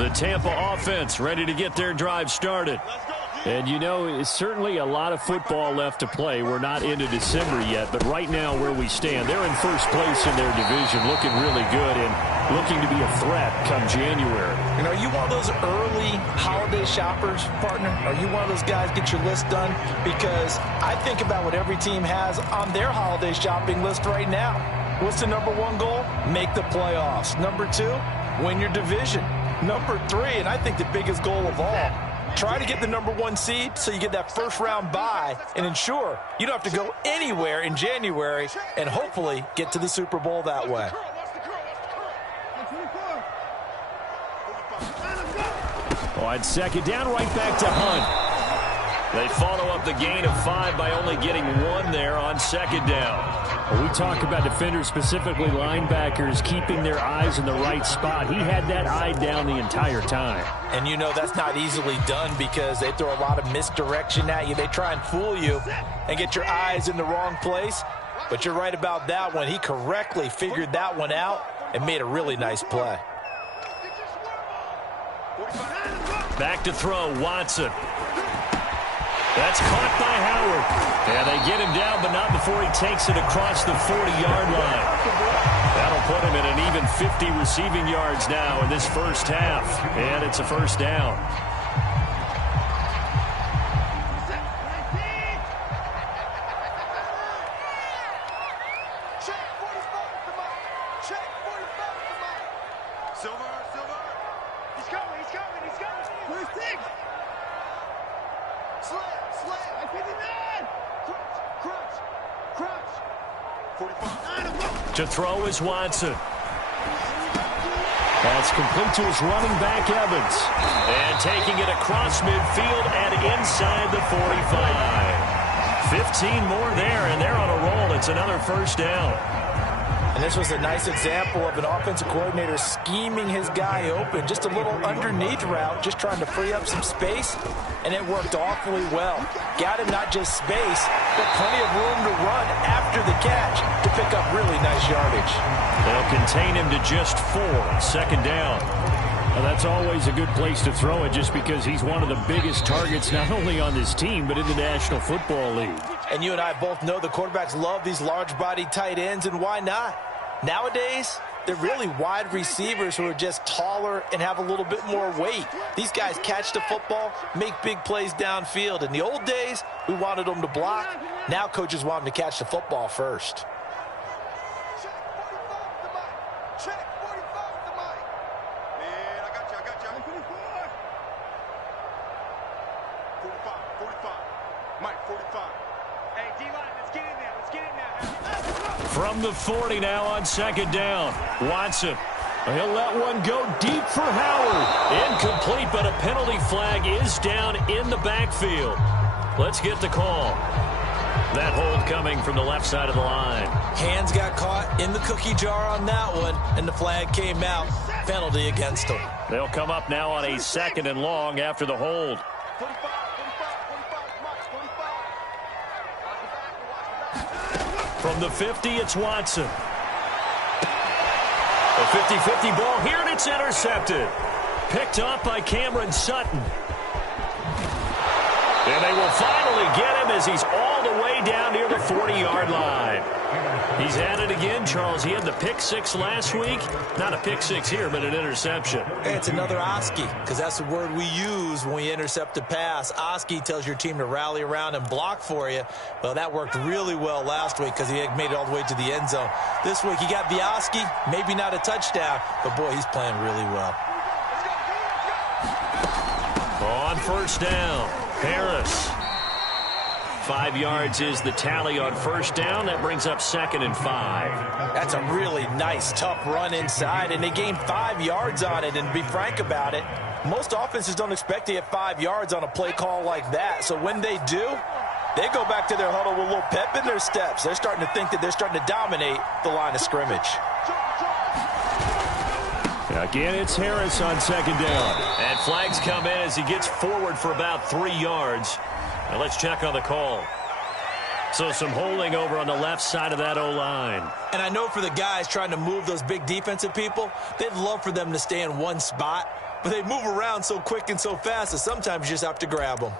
The Tampa offense ready to get their drive started. And, you know, it's certainly a lot of football left to play. We're not into December yet, but right now where we stand, they're in first place in their division, looking really good and looking to be a threat come January. And are you one of those early holiday shoppers, partner? Are you one of those guys get your list done? Because I think about what every team has on their holiday shopping list right now. What's the number one goal? Make the playoffs. Number two, win your division. Number three, and I think the biggest goal of all, try to get the number one seed so you get that first round bye and ensure you don't have to go anywhere in January and hopefully get to the Super Bowl that way. On second down, right back to Hunt. They follow up the gain of 5 by only getting 1 there on second down. When we talk about defenders, specifically linebackers, keeping their eyes in the right spot, he had that eye down the entire time. And you know that's not easily done because they throw a lot of misdirection at you. They try and fool you and get your eyes in the wrong place. But you're right about that one. He correctly figured that one out and made a really nice play. Back to throw, Watson. That's caught by Howard. And they get him down, but not before he takes it across the 40-yard line. That'll put him at an even 50 receiving yards now in this first half. And it's a first down. To throw is Watson. That's complete to his running back, Evans. And taking it across midfield and inside the 45. 15 more there, and they're on a roll. It's another first down. And this was a nice example of an offensive coordinator scheming his guy open. Just a little underneath route, just trying to free up some space, and it worked awfully well. Got him not just space, but plenty of room to run after the catch to pick up really nice yardage. They'll contain him to just 4, second down. Well, that's always a good place to throw it just because he's one of the biggest targets not only on this team but in the National Football League. And you and I both know the quarterbacks love these large-bodied tight ends, and why not? Nowadays, they're really wide receivers who are just taller and have a little bit more weight. These guys catch the football, make big plays downfield. In the old days, we wanted them to block. Now coaches want them to catch the football first. From the 40 now on second down. Watson. He'll let one go deep for Howard. Incomplete, but a penalty flag is down in the backfield. Let's get the call. That hold coming from the left side of the line. Hands got caught in the cookie jar on that one, and the flag came out. Penalty against them. They'll come up now on a second and long after the hold. From the 50, it's Watson. A 50-50 ball here, and it's intercepted. Picked up by Cameron Sutton. And they will finally get him as he's all the way down near the 40-yard line. He's at it again, Charles. He had the pick 6 last week. Not a pick 6 here, but an interception. Hey, it's another Oski, because that's the word we use when we intercept a pass. Oski tells your team to rally around and block for you. Well, that worked really well last week because he had made it all the way to the end zone. This week he got the Oski, maybe not a touchdown, but boy, he's playing really well. On first down, Harris. 5 yards is the tally on first down. That brings up second and 5. That's a really nice, tough run inside, and they gained 5 yards on it. And to be frank about it, most offenses don't expect to get 5 yards on a play call like that. So when they do, they go back to their huddle with a little pep in their steps. They're starting to think that they're starting to dominate the line of scrimmage. Again, it's Harris on second down. And flags come in as he gets forward for about 3 yards. Now let's check on the call. So some holding over on the left side of that O-line. And I know for the guys trying to move those big defensive people, they'd love for them to stay in one spot. but they move around so quick and so fast that sometimes you just have to grab them.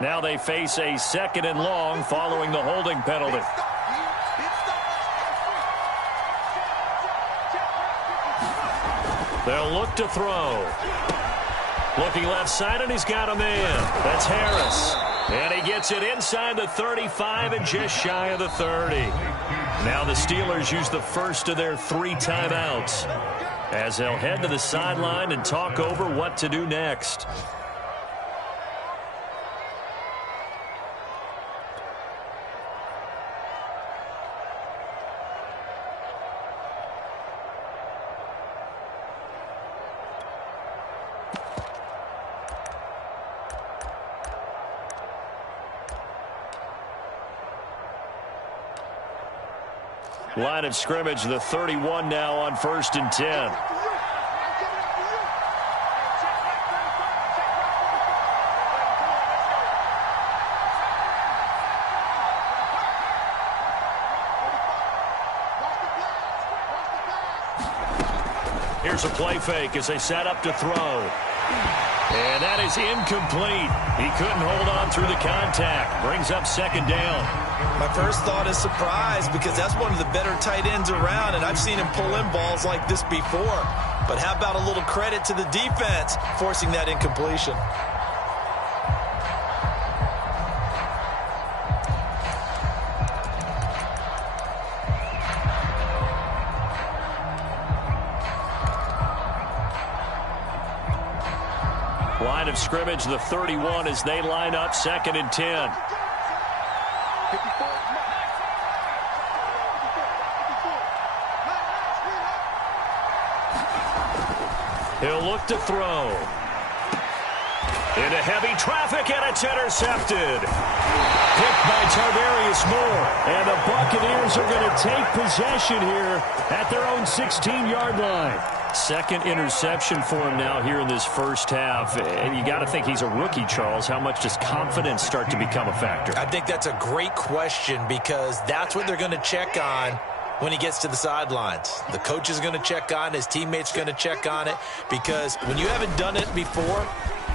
Now they face a 2nd and long following the holding penalty. They'll look to throw. Looking left side, and he's got a man. That's Harris. And he gets it inside the 35 and just shy of the 30. Now the Steelers use the first of their 3 timeouts as they'll head to the sideline and talk over what to do next. Line of scrimmage, the 31 now on 1st and 10. Here's a play fake as they set up to throw. And that is incomplete. He couldn't hold on through the contact. Brings up 2nd down. My first thought is surprise because that's one of the better tight ends around, and I've seen him pull in balls like this before. But how about a little credit to the defense forcing that incompletion? Line of scrimmage, the 31 as they line up 2nd and 10. He'll look to throw. Into heavy traffic, and it's intercepted. Picked by Tardarius Moore. And the Buccaneers are going to take possession here at their own 16-yard line. 2nd interception for him now here in this first half. And you got to think he's a rookie, Charles. How much does confidence start to become a factor? I think that's a great question because that's what they're going to check on when he gets to the sidelines. The coach is going to check on it. His teammates are going to check on it because when you haven't done it before,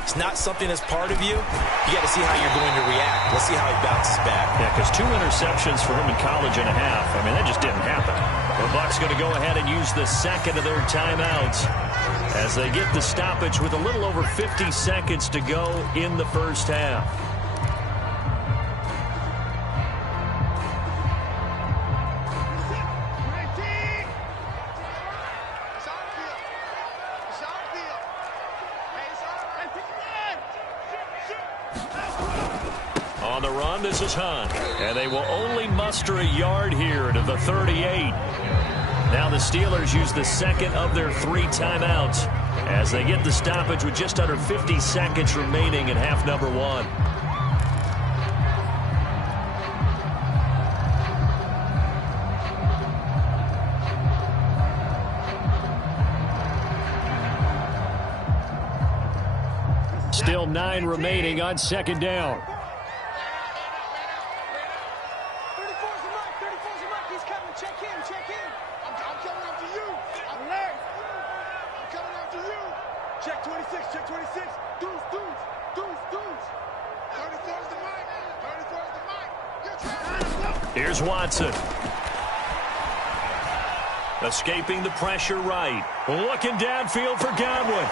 it's not something that's part of you. You got to see how you're going to react. Let's see how he bounces back. Yeah, because 2 interceptions for him in college and a half. I mean, that just didn't happen. The Bucs going to go ahead and use the 2nd of their timeouts as they get the stoppage with a little over 50 seconds to go in the first half. On the run, this is Hunt. And they will only muster a yard here to the 38. Now the Steelers use the 2nd of their 3 timeouts as they get the stoppage with just under 50 seconds remaining in half number 1. Still 9 remaining on 2nd down. Check 26, check 26. Deuce. 34 is the mic. 34 is the mic. Here's Watson. Escaping the pressure right. Looking downfield for Godwin.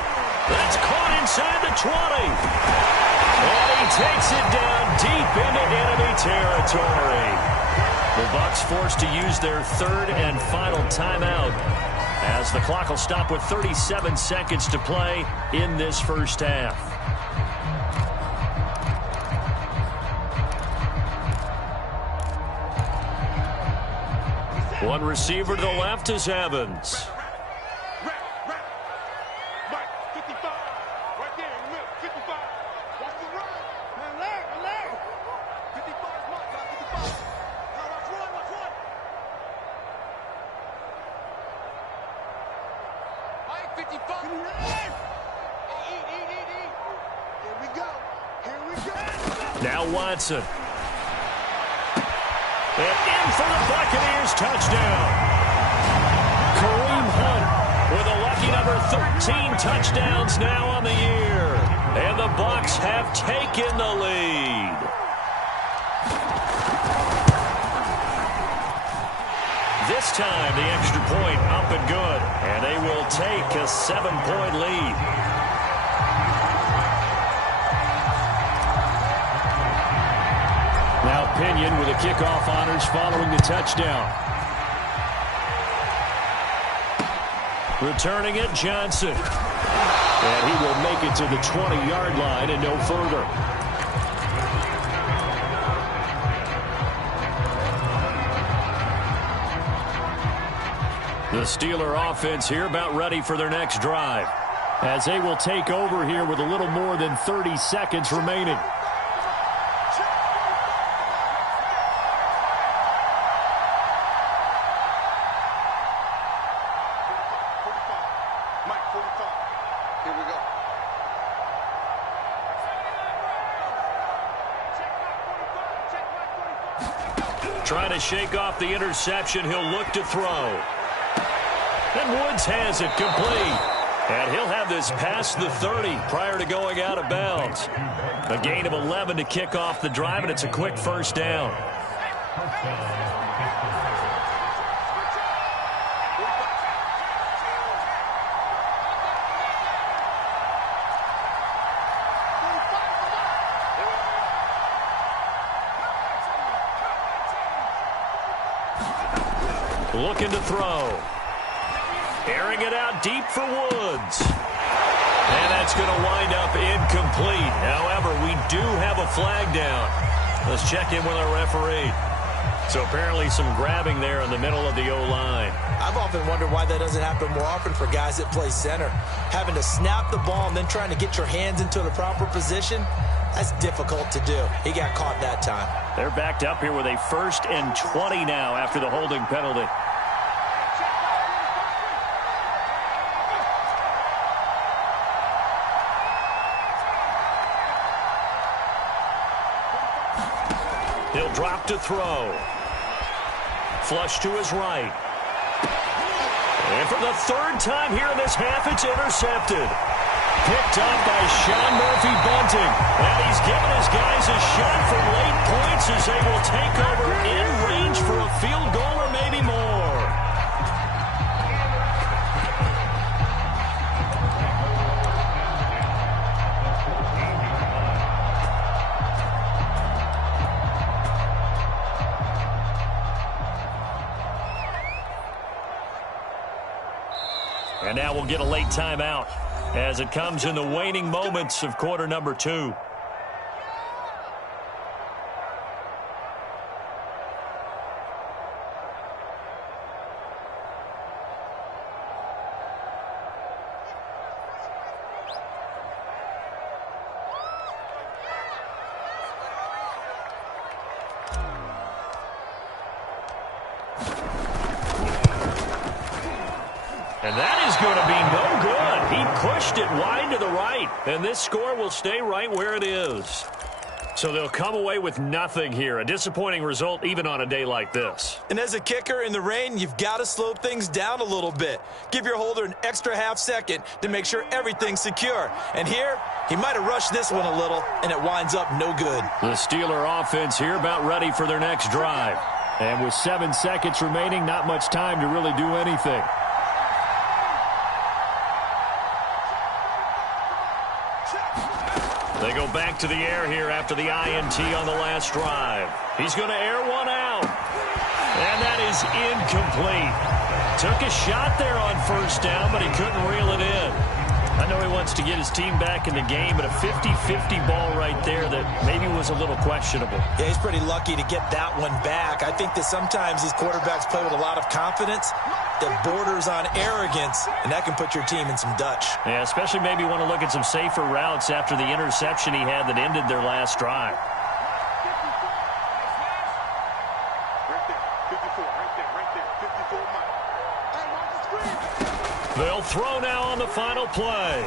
That's caught inside the 20. And he takes it down deep into enemy territory. The Bucs forced to use their 3rd and final timeout as the clock will stop with 37 seconds to play in this first half. One receiver to the left is Evans. Now Watson. And in for the Buccaneers touchdown. Kareem Hunt with a lucky number 13 touchdowns now on the year. And the Bucs have taken the lead. This time the extra point up and good. And they will take a 7-point lead. Now Pinion with the kickoff honors following the touchdown. Returning it, Johnson. And he will make it to the 20-yard line and no further. The Steeler offense here about ready for their next drive, as they will take over here with a little more than 30 seconds remaining. Trying to shake off the interception. He'll look to throw. And Woods has it complete. And he'll have this past the 30 prior to going out of bounds. A gain of 11 to kick off the drive, and it's a quick first down. Looking to throw. Airing it out deep for Woods. And that's going to wind up incomplete. However, we do have a flag down. Let's check in with our referee. So apparently some grabbing there in the middle of the O-line. I've often wondered why that doesn't happen more often for guys that play center. Having to snap the ball and then trying to get your hands into the proper position, that's difficult to do. He got caught that time. They're backed up here with a 1st and 20 now after the holding penalty. He'll drop to throw. Flush to his right. And for the 3rd time here in this half, it's intercepted. Picked up by Sean Murphy-Bunting. And he's given his guys a shot for late points as they will take over in range for a field goal or maybe more. And now we'll get a late timeout as it comes in the waning moments of quarter number 2. And that is going to be no good. He pushed it wide to the right. And this score will stay right where it is. So they'll come away with nothing here. A disappointing result even on a day like this. And as a kicker in the rain, you've got to slow things down a little bit. Give your holder an extra half second to make sure everything's secure. And here, he might have rushed this one a little, and it winds up no good. The Steeler offense here about ready for their next drive. And with 7 seconds remaining, not much time to really do anything. They go back to the air here after the INT on the last drive. He's going to air one out. And that is incomplete. Took a shot there on 1st down, but he couldn't reel it in. I know he wants to get his team back in the game, but a 50-50 ball right there that maybe was a little questionable. Yeah, he's pretty lucky to get that one back. I think that sometimes these quarterbacks play with a lot of confidence that borders on arrogance, and that can put your team in some Dutch. Yeah, especially maybe want to look at some safer routes after the interception he had that ended their last drive. They'll throw now on the final play.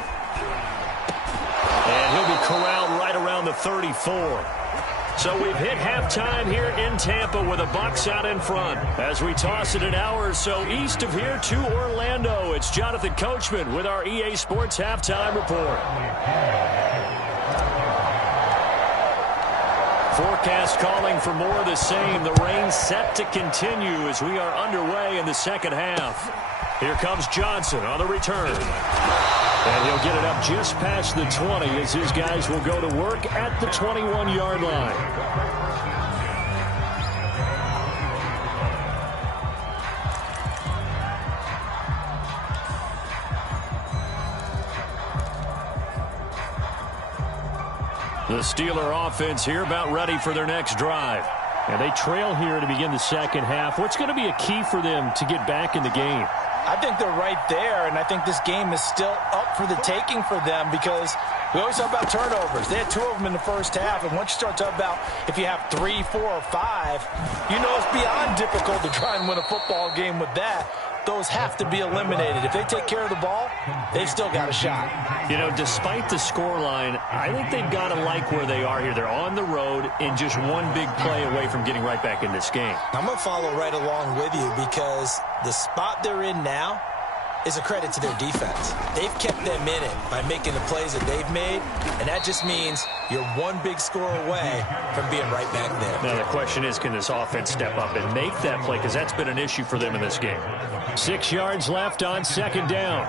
And he'll be corralled right around the 34. So we've hit halftime here in Tampa with the Bucs out in front. As we toss it an hour or so east of here to Orlando, it's Jonathan Coachman with our EA Sports Halftime Report. Forecast calling for more of the same. The rain set to continue as we are underway in the second half. Here comes Johnson on the return. And he'll get it up just past the 20 as his guys will go to work at the 21-yard line. The Steeler offense here about ready for their next drive. And they trail here to begin the second half. What's going to be a key for them to get back in the game? I think they're right there, and I think this game is still up for the taking for them because we always talk about turnovers. They had 2 of them in the first half, and once you start talking about if you have 3, 4, or 5, you know it's beyond difficult to try and win a football game with that. Those have to be eliminated. If they take care of the ball, they've still got a shot. You know, despite the scoreline, I think they've got to like where they are here. They're on the road and just one big play away from getting right back in this game. I'm going to follow right along with you because the spot they're in now is a credit to their defense. They've kept them in it by making the plays that they've made, and that just means you're one big score away from being right back there. Now the question is, can this offense step up and make that play? Because that's been an issue for them in this game. 6 yards left on second down.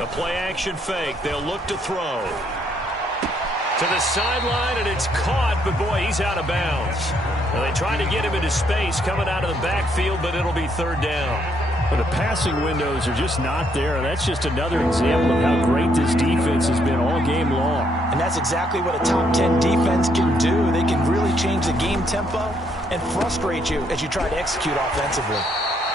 A play-action fake. They'll look to throw. To the sideline, and it's caught, but boy, he's out of bounds. Now they try to get him into space coming out of the backfield, but it'll be third down. Well, the passing windows are just not there. That's just another example of how great this defense has been all game long. And that's exactly what a top 10 defense can do. They can really change the game tempo and frustrate you as you try to execute offensively.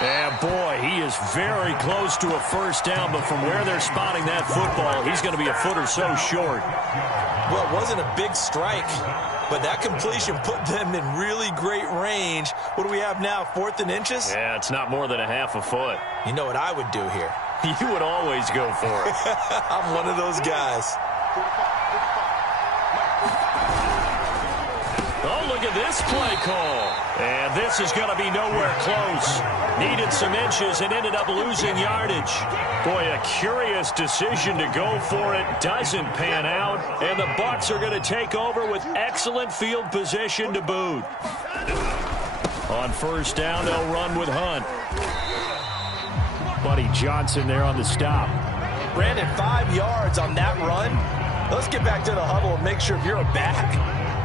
Yeah, boy, he is very close to a first down, but from where they're spotting that football, he's going to be a foot or so short. Well, it wasn't a big strike, but that completion put them in really great range. What do we have now, 4th and inches? Yeah, it's not more than a half a foot. You know what I would do here? You would always go for it. I'm one of those guys. Oh, look at this play call. And this is going to be nowhere close. Needed some inches and ended up losing yardage. Boy, a curious decision to go for it. Doesn't pan out. And the Bucs are going to take over with excellent field position to boot. On first down, they'll run with Hunt. Buddy Johnson there on the stop. Brandon, 5 yards on that run. Let's get back to the huddle and make sure if you're a back,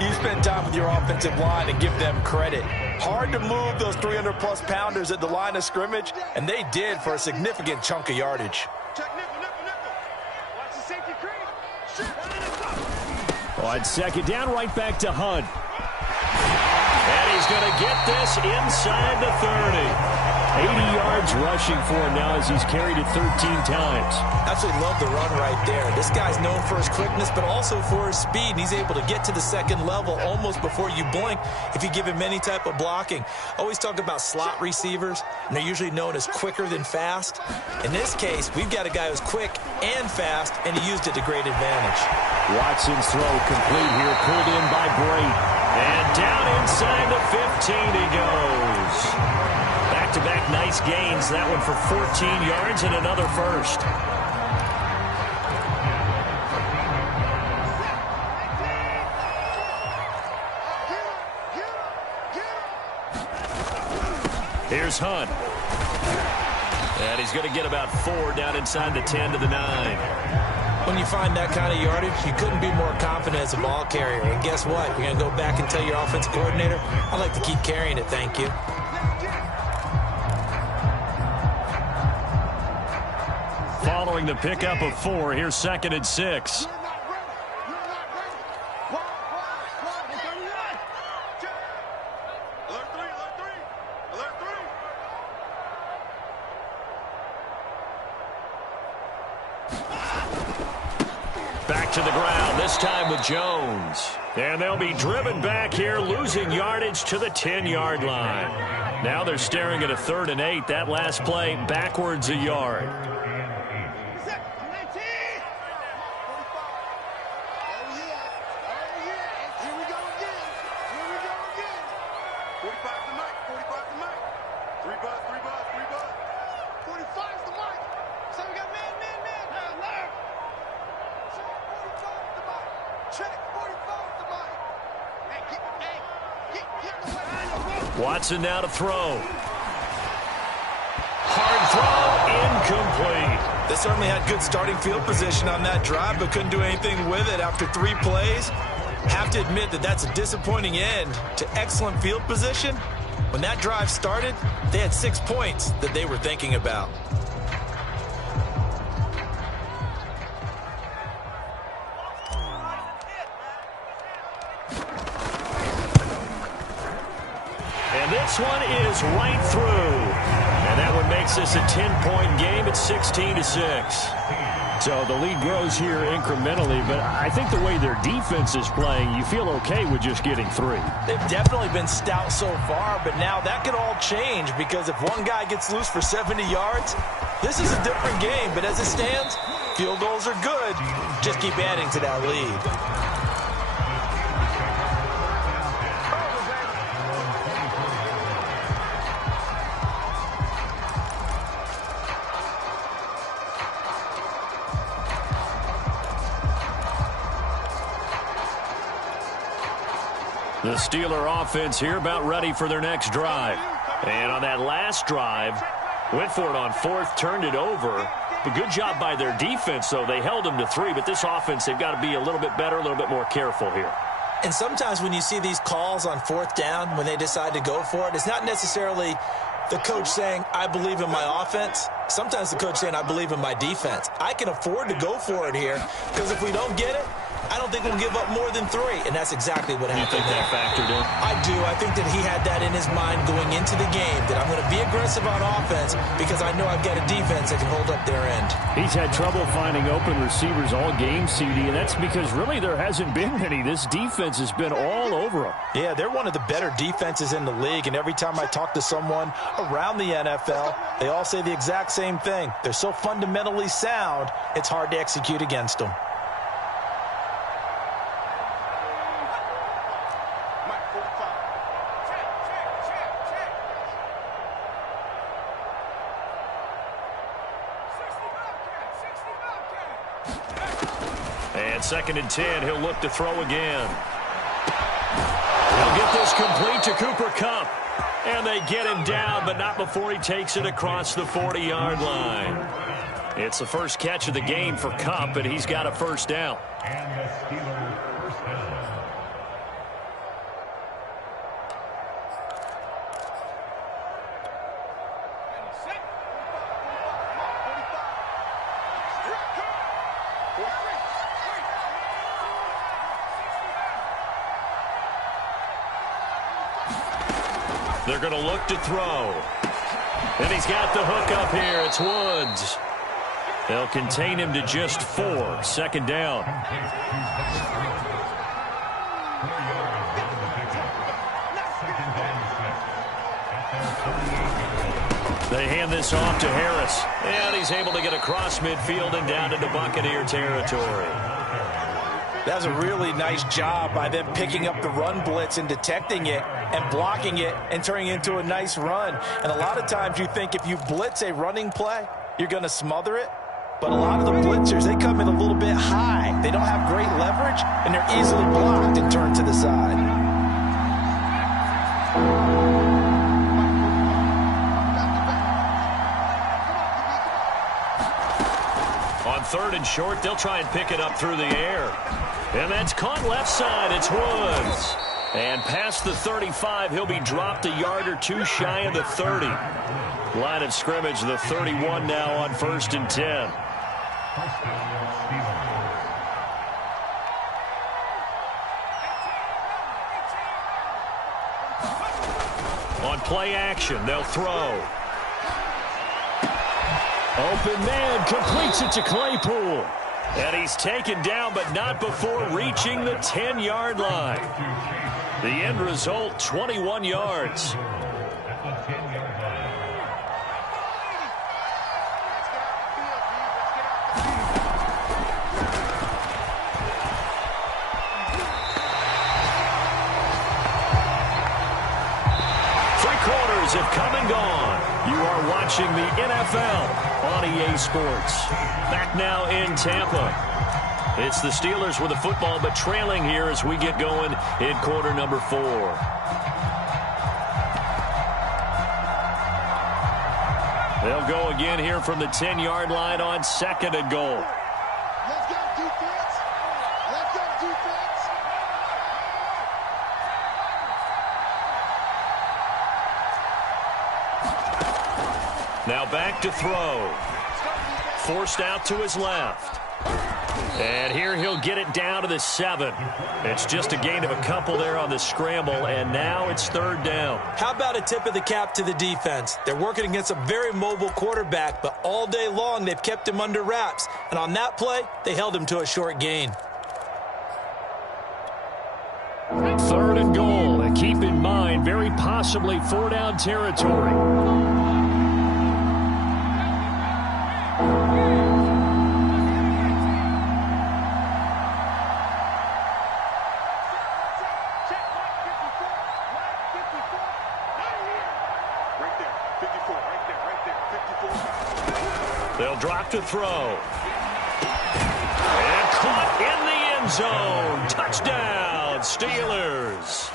you spend time with your offensive line and give them credit. Hard to move those 300-plus pounders at the line of scrimmage, and they did for a significant chunk of yardage. On second down, right back to Hunt. And he's going to get this inside the 30. 80 yards rushing for him now as he's carried it 13 times. Absolutely love the run right there. This guy's known for his quickness, but also for his speed. And he's able to get to the second level almost before you blink if you give him any type of blocking. Always talk about slot receivers, and they're usually known as quicker than fast. In this case, we've got a guy who's quick and fast, and he used it to great advantage. Watson's throw complete here, pulled in by Brait. And down inside the 15 he goes. Back-to-back nice gains. That one for 14 yards and another first. Here's Hunt. And he's going to get about 4 down inside the 10 to the 9. When you find that kind of yardage, you couldn't be more confident as a ball carrier. And guess what? You're going to go back and tell your offensive coordinator, I'd like to keep carrying it, thank you. Following the pickup of 4, here's 2nd and 6. time with Jones. And they'll be driven back here, losing yardage to the 10-yard line. Now they're staring at a 3rd and 8. That last play backwards a yard. Watson now to throw. Hard throw, incomplete. They certainly had good starting field position on that drive, but couldn't do anything with it after 3 plays. Have to admit that that's a disappointing end to excellent field position. When that drive started, they had 6 points that they were thinking about. This one is right through. And that one makes this a 10-point game at 16-6. So the lead grows here incrementally, but I think the way their defense is playing, you feel okay with just getting 3. They've definitely been stout so far, but now that could all change because if one guy gets loose for 70 yards, this is a different game. But as it stands, field goals are good. Just keep adding to that lead. The Steeler offense here about ready for their next drive. And on that last drive, went for it on 4th, turned it over. A good job by their defense, though. They held them to 3, but this offense, they've got to be a little bit better, a little bit more careful here. And sometimes when you see these calls on 4th down, when they decide to go for it, it's not necessarily the coach saying, I believe in my offense. Sometimes the coach saying, I believe in my defense. I can afford to go for it here because if we don't get it, I don't think we'll give up more than 3, and that's exactly what happened. You think that factored in? I do. I think that he had that in his mind going into the game, that I'm going to be aggressive on offense because I know I've got a defense that can hold up their end. He's had trouble finding open receivers all game, CD, and that's because really there hasn't been many. This defense has been all over him. Yeah, they're one of the better defenses in the league, and every time I talk to someone around the NFL, they all say the exact same thing. They're so fundamentally sound, it's hard to execute against them. And 2nd and 10, he'll look to throw again. He'll get this complete to Cooper Kupp. And they get him down, but not before he takes it across the 40-yard line. It's the first catch of the game for Kupp, and he's got a 1st down. They're going to look to throw. And he's got the hook up here. It's Woods. They'll contain him to just 4. 2nd down. They hand this off to Harris. And he's able to get across midfield and down into Buccaneer territory. That was a really nice job by them picking up the run blitz and detecting it and blocking it and turning it into a nice run. And a lot of times you think if you blitz a running play, you're going to smother it. But a lot of the blitzers, they come in a little bit high. They don't have great leverage, and they're easily blocked and turned to the side. On 3rd and short, they'll try and pick it up through the air. And that's caught left side. It's Woods. And past the 35, he'll be dropped a yard or 2 shy of the 30. Line of scrimmage, the 31 now on 1st and 10. On play action, they'll throw. Open man, completes it to Claypool. And he's taken down, but not before reaching the 10-yard line. The end result, 21 yards. Have come and gone. You are watching the NFL on EA Sports. Back now in Tampa. It's the Steelers with the football, but trailing here as we get going in quarter number 4. They'll go again here from the 10-yard line on 2nd and goal. Let's go, defense. Let's go, defense. Now back to throw. Forced out to his left. And here he'll get it down to the 7. It's just a gain of a couple there on the scramble, and now it's 3rd down. How about a tip of the cap to the defense? They're working against a very mobile quarterback, but all day long they've kept him under wraps. And on that play, they held him to a short gain. 3rd and goal. And keep in mind, very possibly 4-down territory. They'll drop to throw. And caught in the end zone. Touchdown, Steelers.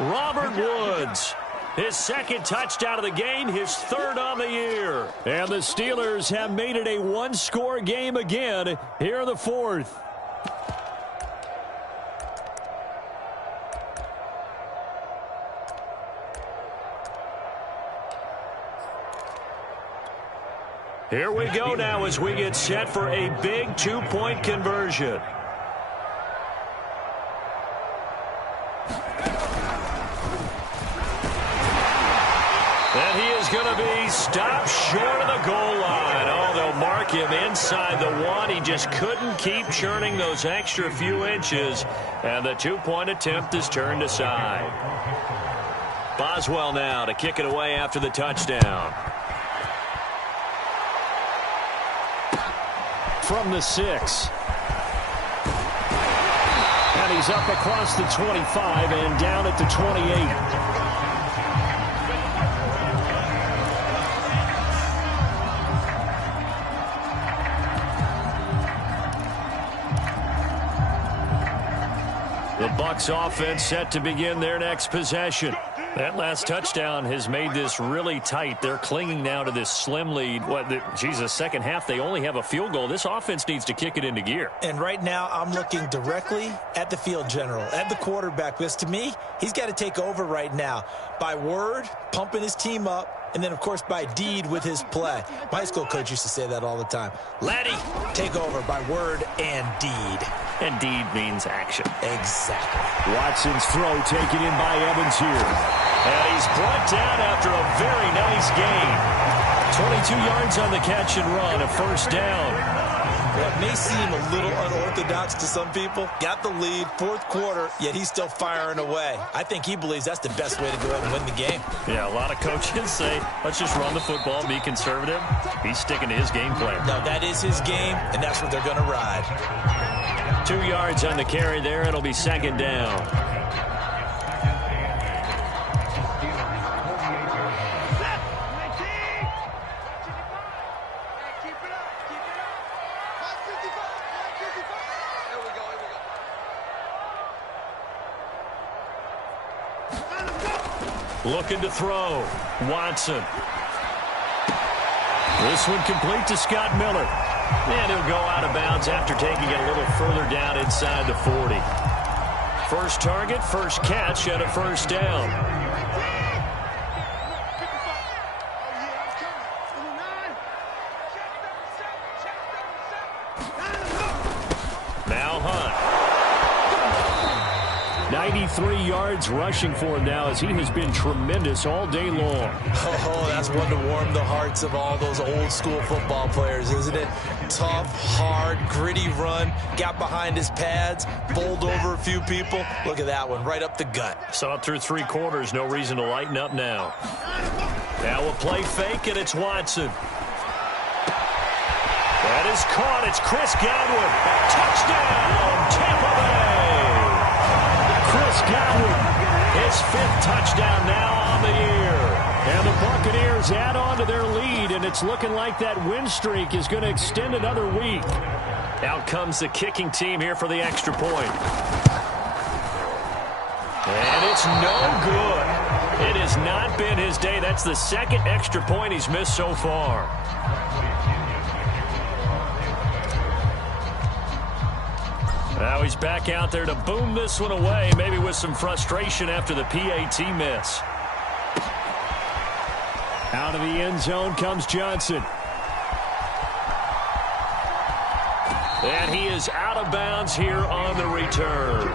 Robert Woods, his 2nd touchdown of the game, his 3rd on the year. And the Steelers have made it a one-score game again here in the 4th. Here we go now as we get set for a big 2-point conversion. And he is going to be stopped short of the goal line. Oh, they'll mark him inside the 1. He just couldn't keep churning those extra few inches. And the 2-point attempt is turned aside. Boswell now to kick it away after the touchdown. From the 6. And he's up across the 25 and down at the 28. The Bucs offense set to begin their next possession. That last touchdown has made this really tight. They're clinging now to this slim lead. Second half, they only have a field goal. This offense needs to kick it into gear. And right now, I'm looking directly at the field general, at the quarterback, because to me, he's got to take over right now. By word, pumping his team up, and then, of course, by deed with his play. My high school coach used to say that all the time. Laddie, take over by word and deed. And deed means action. Exactly. Watson's throw taken in by Evans here. And he's brought down after a very nice gain. 22 yards on the catch and run, a 1st down. Well, it may seem a little unorthodox to some people. Got the lead, 4th quarter, yet he's still firing away. I think he believes that's the best way to go ahead and win the game. Yeah, a lot of coaches say, let's just run the football, be conservative. He's sticking to his game plan. No, that is his game, and that's what they're going to ride. 2 yards on the carry there. It'll be 2nd down. Looking to throw. Watson. This one complete to Scott Miller. And he'll go out of bounds after taking it a little further down inside the 40. First target, first catch, and a 1st down. Now Hunt. 93 yards rushing for him now as he has been tremendous all day long. Oh, that's one to warm the hearts of all those old school football players, isn't it? Tough, hard, gritty run, got behind his pads, bowled over a few people. Look at that one, right up the gut. Saw it through 3 quarters, no reason to lighten up now. Now a play fake, and it's Watson. That is caught. It's Chris Godwin. Touchdown, Tampa Bay. Chris Godwin, his 5th touchdown now on the year. And the Buccaneers add on to their lead, and it's looking like that win streak is going to extend another week. Out comes the kicking team here for the extra point. And it's no good. It has not been his day. That's the 2nd extra point he's missed so far. Now he's back out there to boom this one away, maybe with some frustration after the PAT miss. Out of the end zone comes Johnson. And he is out of bounds here on the return.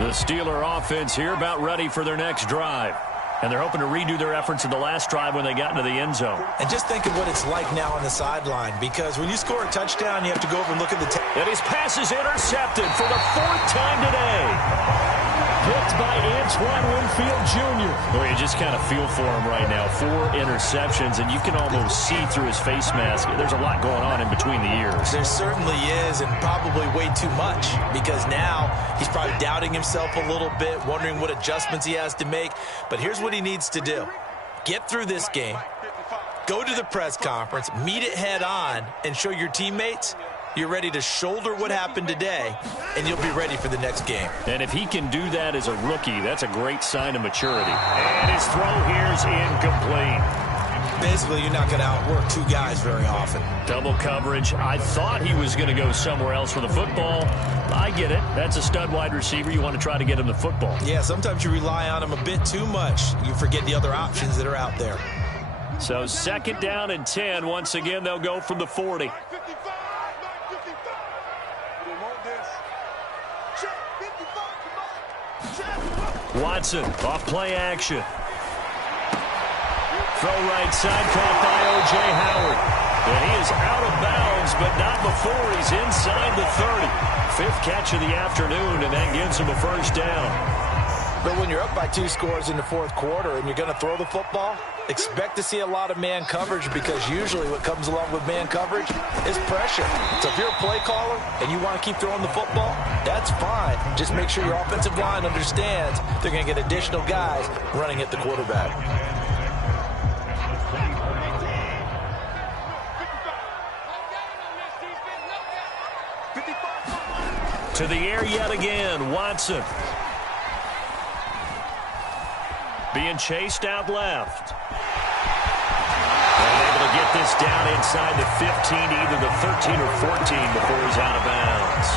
The Steeler offense here about ready for their next drive. And they're hoping to redo their efforts in the last drive when they got into the end zone. And just think of what it's like now on the sideline, because when you score a touchdown, you have to go over and look at the tape. And his pass is intercepted for the 4th time today. Picked by Antoine Winfield Jr. Well, you just kind of feel for him right now. 4 interceptions, and you can almost see through his face mask. There's a lot going on in between the ears. There certainly is, and probably way too much, because now he's probably doubting himself a little bit, wondering what adjustments he has to make. But here's what he needs to do. Get through this game, go to the press conference, meet it head on, and show your teammates you're ready to shoulder what happened today, and you'll be ready for the next game. And if he can do that as a rookie, that's a great sign of maturity. And his throw here is incomplete. Basically, you're not going to outwork 2 guys very often. Double coverage. I thought he was going to go somewhere else with the football. I get it. That's a stud wide receiver. You want to try to get him the football. Yeah, sometimes you rely on him a bit too much. You forget the other options that are out there. So 2nd down and 10. Once again, they'll go from the 40. Watson, off play action. Throw right side, caught by O.J. Howard. And he is out of bounds, but not before he's inside the 30. 5th catch of the afternoon, and that gives him a 1st down. But when you're up by 2 scores in the 4th quarter and you're going to throw the football, expect to see a lot of man coverage, because usually what comes along with man coverage is pressure. So if you're a play caller and you want to keep throwing the football, that's fine. Just make sure your offensive line understands they're going to get additional guys running at the quarterback. To the air yet again, Watson. Being chased out left. And able to get this down inside the 15, either the 13 or 14 before he's out of bounds.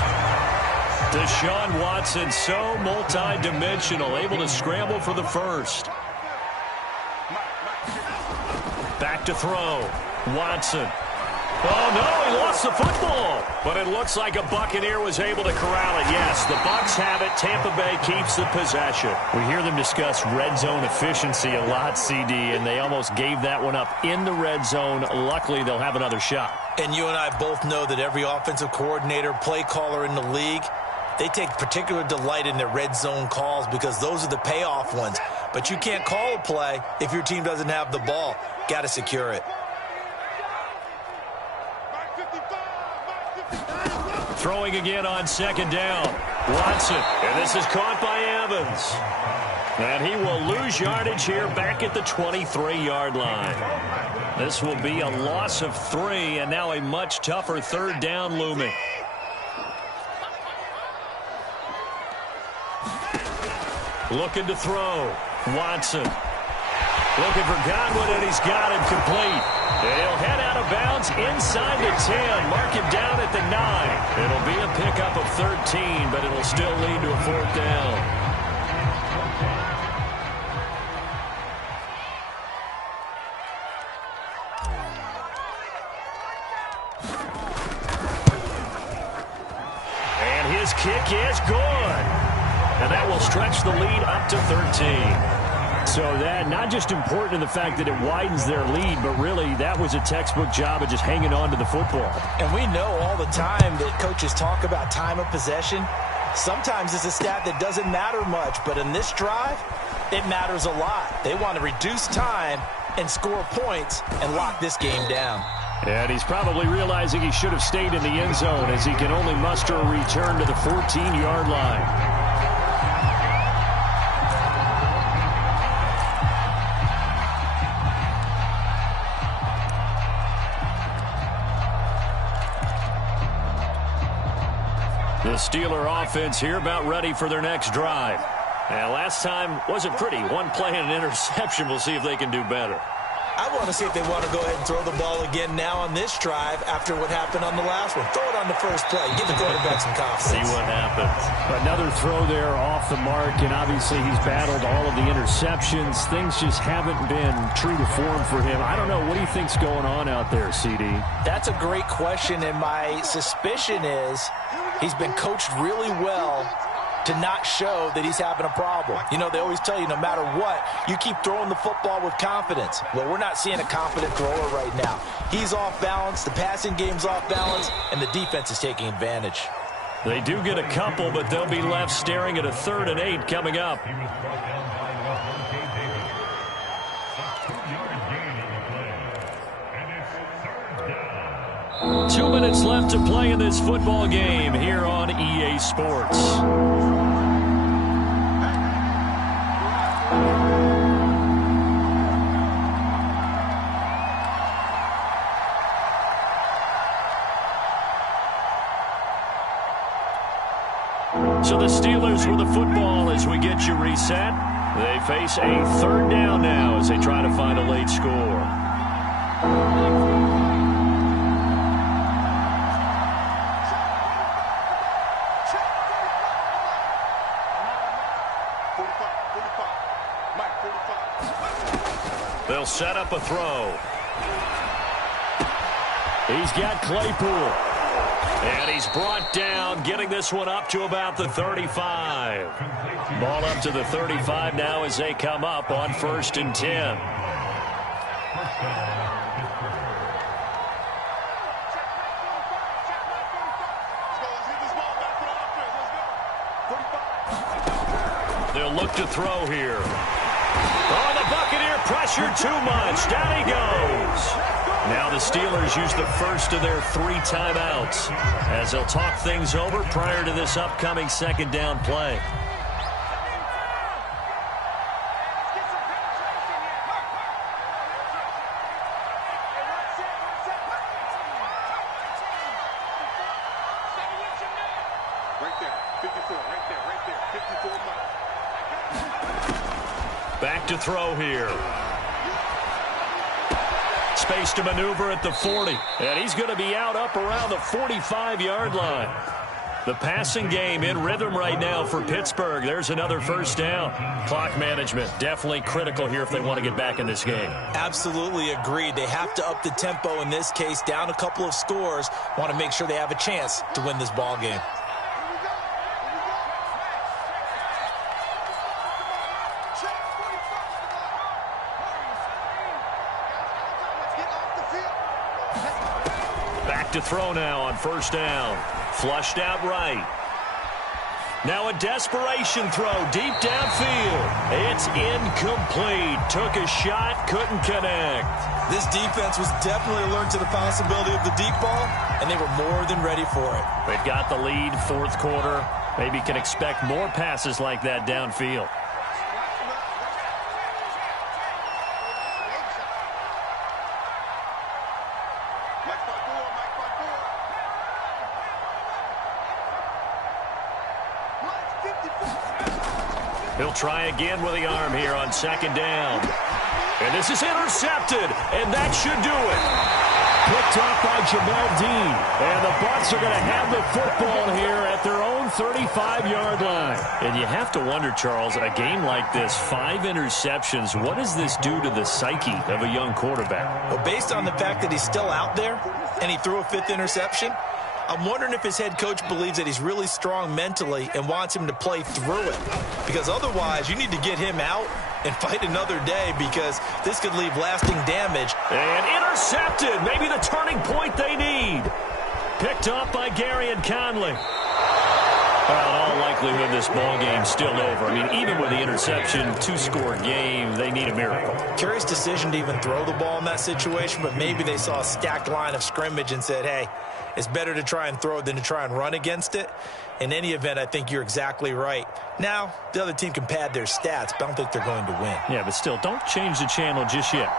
Deshaun Watson, so multi-dimensional, able to scramble for the 1st. Back to throw. Watson. Oh, no, he lost the football. But it looks like a Buccaneer was able to corral it. Yes, the Bucs have it. Tampa Bay keeps the possession. We hear them discuss red zone efficiency a lot, CD, and they almost gave that one up in the red zone. Luckily, they'll have another shot. And you and I both know that every offensive coordinator, play caller in the league, they take particular delight in their red zone calls, because those are the payoff ones. But you can't call a play if your team doesn't have the ball. Got to secure it. Throwing again on 2nd down. Watson, and this is caught by Evans. And he will lose yardage here back at the 23-yard line. This will be a loss of 3, and now a much tougher 3rd down looming. Looking to throw. Watson. Looking for Godwin, and he's got him complete. And he'll head out of bounds inside the 10. Mark him down at the 9. It'll be a pickup of 13, but it'll still lead to a 4th down. kick is good. And that will stretch the lead up to 13. So that not just important in the fact that it widens their lead, but really that was a textbook job of just hanging on to the football. And we know all the time that coaches talk about time of possession. Sometimes it's a stat that doesn't matter much, but in this drive, it matters a lot. They want to reduce time and score points and lock this game down. And he's probably realizing he should have stayed in the end zone as he can only muster a return to the 14-yard line. The Steeler offense here about ready for their next drive. And last time wasn't pretty. One play and an interception. We'll see if they can do better. I want to see if they want to go ahead and throw the ball again now on this drive after what happened on the last one. Throw it on the first play. Give the quarterback some confidence. See what happens. Another throw there off the mark, and obviously he's battled all of the interceptions. Things just haven't been true to form for him. I don't know. What do you think's going on out there, CD? That's a great question, and my suspicion is he's been coached really well to not show that he's having a problem. You know, they always tell you no matter what, you keep throwing the football with confidence. Well, we're not seeing a confident thrower right now. He's off balance, the passing game's off balance, and the defense is taking advantage. They do get a couple, but they'll be left staring at a 3rd and 8 coming up. Two minutes left to play in this football game here on EA Sports. So the Steelers with the football as we get you reset. They face a 3rd down now as they try to find a late score. They'll set up a throw. He's got Claypool. And he's brought down, getting this one up to about the 35. Ball up to the 35 now as they come up on 1st and 10. They'll look to throw here. Oh, the Buccaneer pressure too much. Down he goes. Now the Steelers use the first of their 3 timeouts as they'll talk things over prior to this upcoming 2nd down play. Back to throw here. Space to maneuver at the 40. And he's going to be out up around the 45-yard line. The passing game in rhythm right now for Pittsburgh. There's another 1st down. Clock management definitely critical here if they want to get back in this game. Absolutely agreed. They have to up the tempo in this case. Down a couple of scores. Want to make sure they have a chance to win this ball game. To throw now on 1st down. Flushed out right. Now a desperation throw deep downfield. It's incomplete. Took a shot, couldn't connect. This defense was definitely alert to the possibility of the deep ball, and they were more than ready for it. They've got the lead, 4th quarter. Maybe can expect more passes like that downfield. He'll try again with the arm here on 2nd down. And this is intercepted, and that should do it. Picked off by Jamel Dean. And the Bucs are going to have the football here at their own 35-yard line. And you have to wonder, Charles, a game like this, 5 interceptions, what does this do to the psyche of a young quarterback? Well, based on the fact that he's still out there and he threw a 5th interception, I'm wondering if his head coach believes that he's really strong mentally and wants him to play through it. Because otherwise, you need to get him out and fight another day, because this could leave lasting damage. And intercepted. Maybe the turning point they need. Picked up by Gary and Conley. Well, in all likelihood, this ball game's still over. I mean, even with the interception, two-score game, they need a miracle. Curious decision to even throw the ball in that situation, but maybe they saw a stacked line of scrimmage and said, hey, it's better to try and throw than to try and run against it. In any event, I think you're exactly right. Now, the other team can pad their stats, but I don't think they're going to win. Yeah, but still, don't change the channel just yet.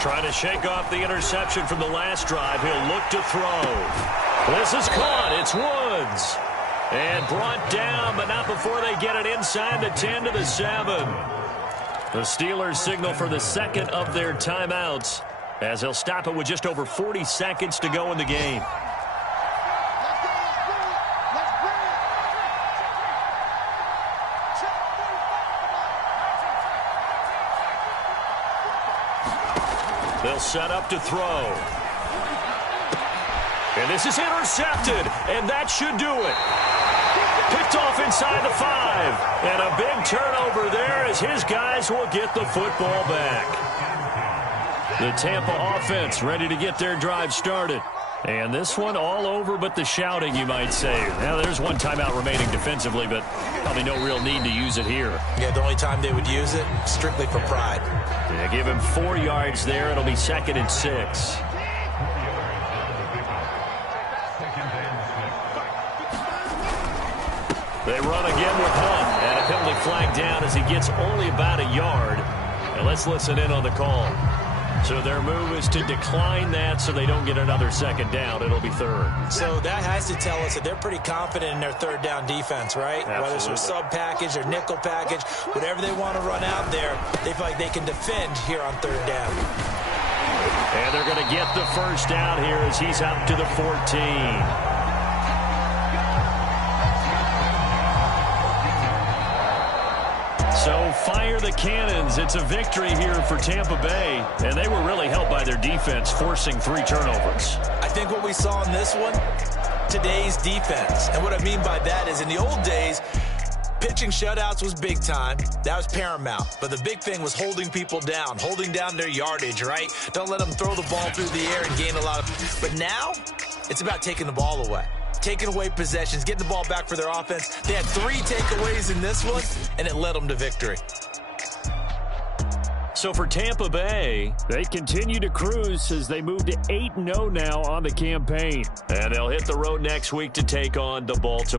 Trying to shake off the interception from the last drive. He'll look to throw. This is caught. It's Woods. And brought down, but not before they get it inside the 10 to the 7. The Steelers signal for the second of their timeouts, as they'll stop it with just over 40 seconds to go in the game. They'll set up to throw. And this is intercepted, and that should do it. Picked off inside the 5. And a big turnover there as his guys will get the football back. The Tampa offense ready to get their drive started. And this one all over but the shouting, you might say. Now, there's one timeout remaining defensively, but probably no real need to use it here. Yeah, the only time they would use it, strictly for pride. Yeah, give him 4 yards there. It'll be 2nd and 6. They run again with Hunt, and a penalty flag down as he gets only about a yard. And let's listen in on the call. So their move is to decline that so they don't get another 2nd down. It'll be 3rd. So that has to tell us that they're pretty confident in their 3rd down defense, right? Absolutely. Whether it's their sub package or nickel package, whatever they want to run out there, they feel like they can defend here on 3rd down. And they're going to get the first down here as he's up to the 14. So fire the cannons. It's a victory here for Tampa Bay. And they were really helped by their defense, forcing 3 turnovers. I think what we saw in this one, today's defense. And what I mean by that is in the old days, pitching shutouts was big time. That was paramount. But the big thing was holding people down, holding down their yardage, right? Don't let them throw the ball through the air and gain a lot of... But now, it's about taking the ball away. Taking away possessions, getting the ball back for their offense. They had 3 takeaways in this one, and it led them to victory. So for Tampa Bay, they continue to cruise as they move to 8-0 now on the campaign. And they'll hit the road next week to take on the Baltimore.